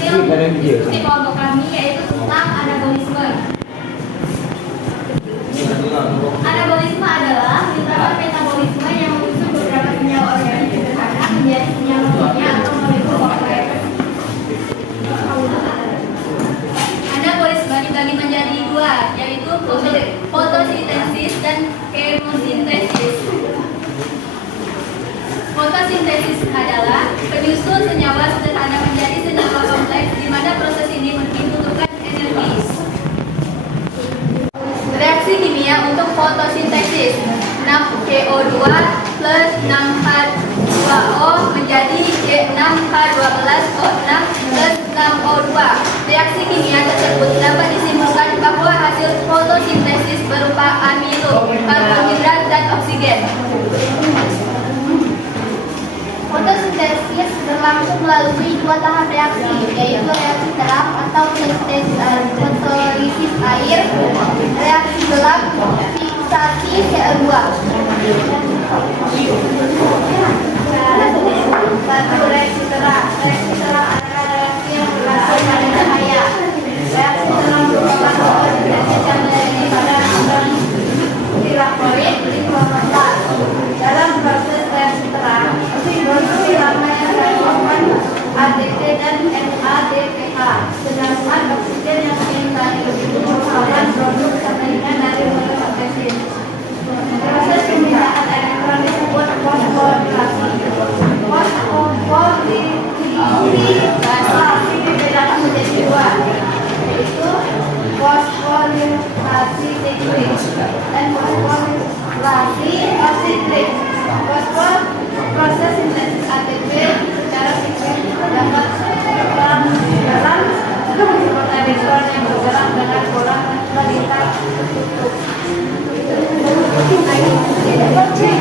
hasil diskusi kelompok kami yaitu tentang anabolisme. Anabolisme adalah lintasan metabolisme yang menyusun beberapa senyawa organik sederhana menjadi senyawa kimia atau molekul kompleks. Anabolisme dibagi menjadi dua, yaitu fotosintesis dan kemosintesis. Fotosintesis adalah penyusun senyawa sederhana menjadi senyawa kompleks, di mana proses ini membutuhkan energi. Reaksi kimia untuk fotosintesis: 6CO2 plus 6H2O menjadi G6H12O6 plus 6O2. Reaksi kimia tersebut dapat disimpulkan bahwa hasil fotosintesis berupa amino, karbohidrat, dan oksigen. Fotosintesis berlangsung melalui dua tahap reaksi, yaitu reaksi terang atau fotolisis air, reaksi gelap fiksasi CO2. Reaksi terang adalah reaksi yang berlangsung pada cahaya. Reaksi terang merupakan fotosintesis yang terjadi pada tirakloid dikloroplas. Dalam proses reaksi terang, produksi lama yang dilakukan ADP dan NADPH, sedangkan oksigen yang dimintai itu merupakan produk sampingan dari fotosintesis. Proses pemindahan elektron disebut fosforilasi. Fosforilasi dibedakan menjadi dua, yaitu fosforilasi siklik dan fosforilasi asiklik. Proses sintesis ATP secara siklik dapat dalam elektron yang bergerak dengan pola kualitas tertutup. Proses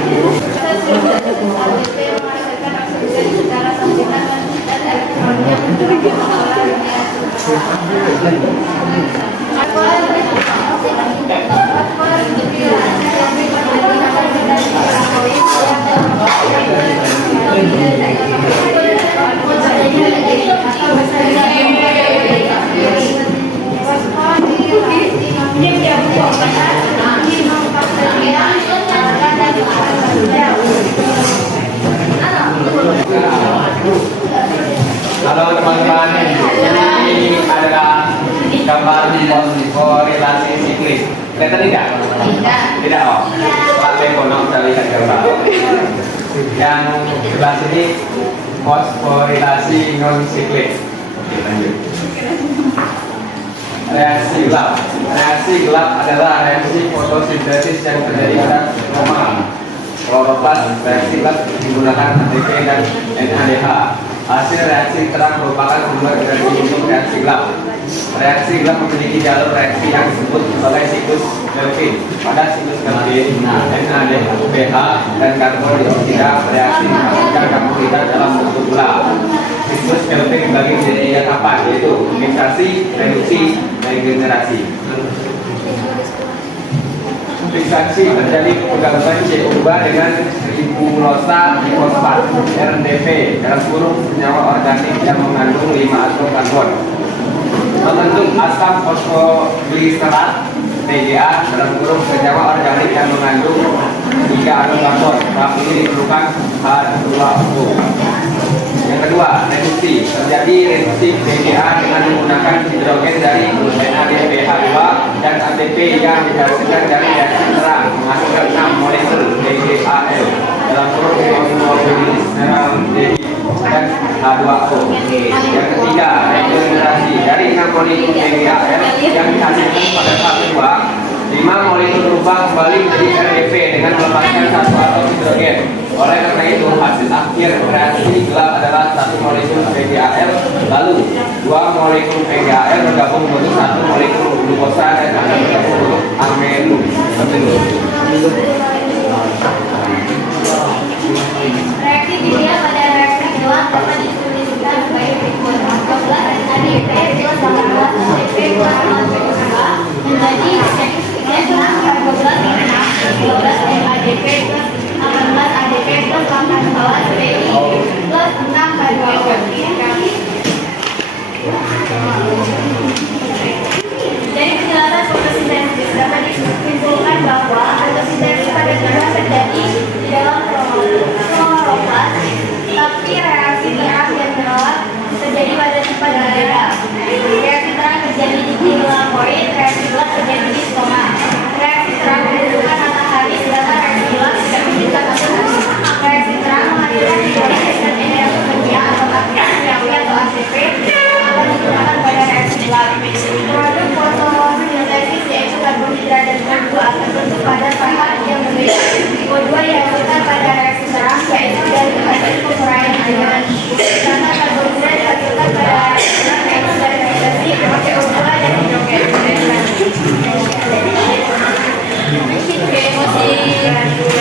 sintesis ATP menghasilkan oksigen secara sampingan dan elektronnya bergerak dengan pola linear. Halo teman-teman, ini adalah gambar korelasi siklik. Kelihatan tidak? Tidak. Oh, pakai konon kita lihat gambar. Yang sebelah sini fosforilasi non siklik. Lanjut. Reaksi gelap. Reaksi gelap adalah reaksi fotosintesis yang terjadi pada kloroplas. Reaksi gelap menggunakan ATP dan NADH. Hasil reaksi terang merupakan sumber energi untuk reaksi gelap. Reaksi gelap memiliki jalur reaksi yang disebut sebagai siklus Kelvin. Pada siklus Kelvin, NADPH dan karbon dioksida bereaksi menghasilkan karbohidrat dalam bentuk gula. Siklus Kelvin dibagi menjadi 3 tahapan, yaitu fiksasi, reduksi, dan regenerasi. Fiksasi terjadi penggabungan C2 dengan ribulosa fosfat RDP dalam kurung senyawa organik yang mengandung 5 atom karbon. Membentuk asam fosfogliserat TGA dalam kurung senyawa organik yang mengandung 3 atom karbon. Tahap ini diperlukan H2O. Yang kedua, reduksi. Terjadi reduksi TGA dengan menggunakan hidrogen dari NADPH2 dan ATP yang dihasilkan dari reaksi terang menghasilkan 6 molekul TGAL dalam kurung monogliseral dan H2O. Yang ketiga, regenerasi. Dari 6 molekul TGAL yang dihasilkan pada tahap kedua, 5 molekul berubah kembali menjadi RDP dengan melepaskan 1 atom hidrogen. Oleh karena itu, hasil akhir reaksi gelap adalah 1 molekul PGAL, lalu 2 molekul PGAL bergabung membentuk 1 molekul glukosa dan akan bergabung untuk amino. Reaksi kimia pada reaksi gelap dapat dituliskan sebagai berikut: 12 ADP plus 18 ATP plus 0 menjadi G6 karbonat 12 ADP plus 18 ADP plus 18 PI plus 6 karbon. Karena karbohidrat dihasilkan pada fermentasi CO2 dan hidrogen.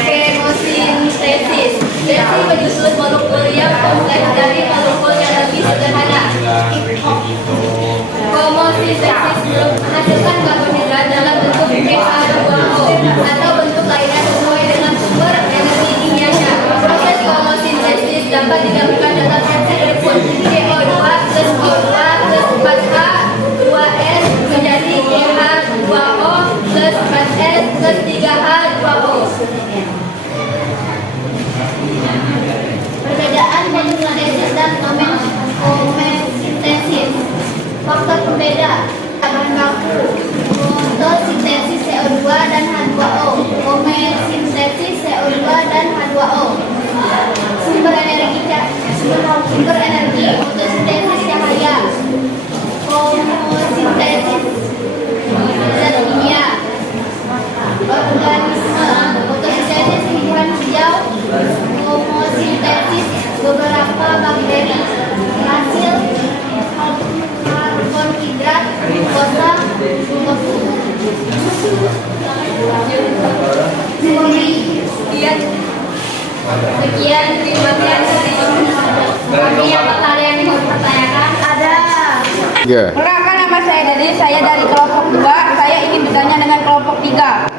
Kemosintesis. Reaksi menyusun molekul yang kompleks dari molekul yang lebih sederhana. Komosintesis menghasilkan karbohidrat dalam bentuk H2O atau bentuk lainnya sesuai dengan sumber energi kimianya. Proses komosintesis dapat dilakukan dalam reaksi berikut: CO2 plus O2 plus 4H 2S menjadi CH2O plus 4S plus 3H2O. Perbedaan fotosintesis dan komosintesis. Faktor pembeda bahan baku: fotosintesis CO2 dan H2O, komosintesis CO2 dan H2O. Sumber energi fotosintesis cahaya, komosintesis zat kimia. Organisme fotosintesis tumbuhan hijau, komosintesis beberapa bakteri. Hasil karbohidrat, glukosa, Sekian, terima kasih. Apakah ada yang mau dipertanyakan? Ada. Perkenalkan, nama saya Dede, saya dari kelompok 2. Saya ingin bertanya dengan kelompok 3.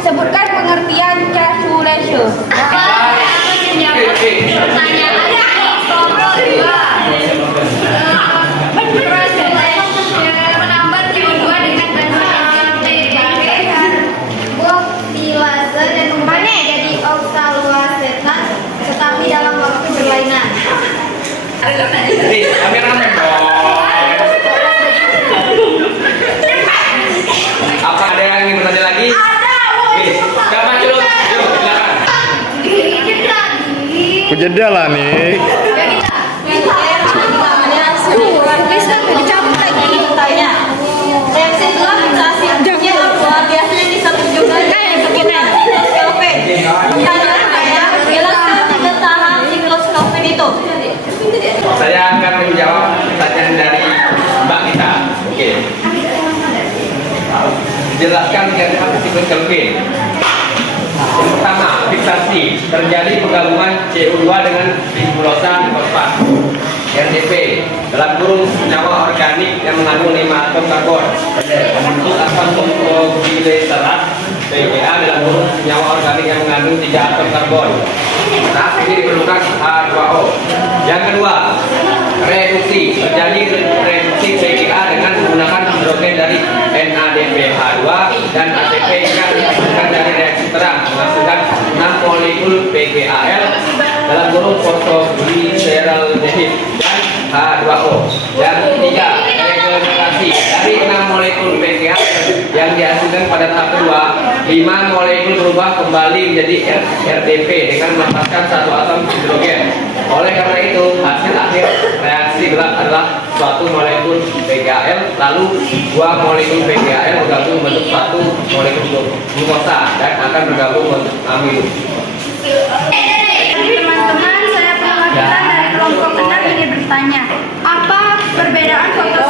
Sebutkan pengertian calculation. Pertanyaannya kelompok 2. Menambah CO2 dengan bahan bukti laser dan mengubahnya jadi oksaloasetat, tetapi dalam waktu berlainan. Kameramen dong. Apa ada yang ingin bertanya lagi? Gak maju lu. Yuk, silakan. Kejeda lah nih. Saya akan menjawab pertanyaan dari Mbak Gita. Oke. Jelaskan dengan apa siklus Kelvin. Yang pertama, fiksasi. Terjadi penggabungan CO2 dengan trifluorosa fosfat RDP dalam kurung senyawa organik yang mengandung 5 atom karbon membentuk atom tokobileterat PGA dalam kurung senyawa organik yang mengandung 3 atom karbon. Nah, ini diperlukan H2O. Yang kedua, reduksi. Terjadi reduksi PGA dengan menggunakan hidrogen dari NADPH2 dan ATP yang dihasilkan dari reaksi terang menghasilkan 6 molekul PGAL dalam kurung fosfoglyceraldehid dan H2O. Yang ketiga, regenerasi. Dari 6 molekul PGA yang dihasilkan pada tahap kedua, 5 molekul berubah kembali menjadi RDP dengan melepaskan 1 atom hidrogen. Oleh karena itu, hasil akhir reaksi gelap adalah suatu molekul PGAL, lalu 2 molekul PGAL bergabung membentuk 1 molekul glukosa dan akan bergabung membentuk amil. Teman-teman, saya perwakilan dari kelompok 6 ingin bertanya, apa perbedaan fotosintesis